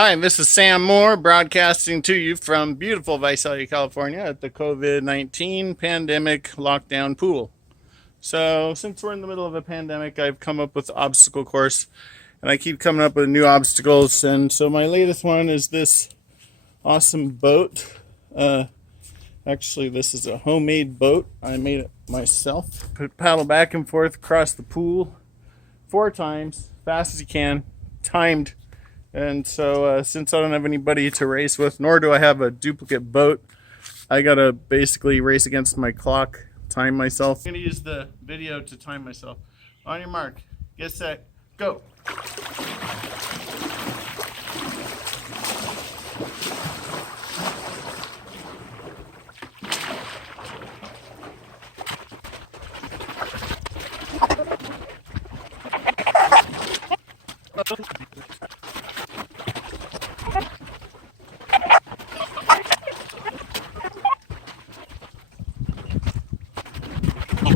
Hi, this is Sam Moore broadcasting to you from beautiful Visalia, California at the COVID-19 pandemic lockdown pool. So since we're in the middle of a pandemic, I've come up with obstacle course and I keep coming up with new obstacles. And so my latest one is this awesome boat. Actually, this is a homemade boat. I made it myself. Paddle back and forth across the pool 4 times, fast as you can, timed. And so since I don't have anybody to race with, nor do I have a duplicate boat, I gotta basically race against my clock, time myself. I'm gonna use the video to time myself. On your mark, get set, go.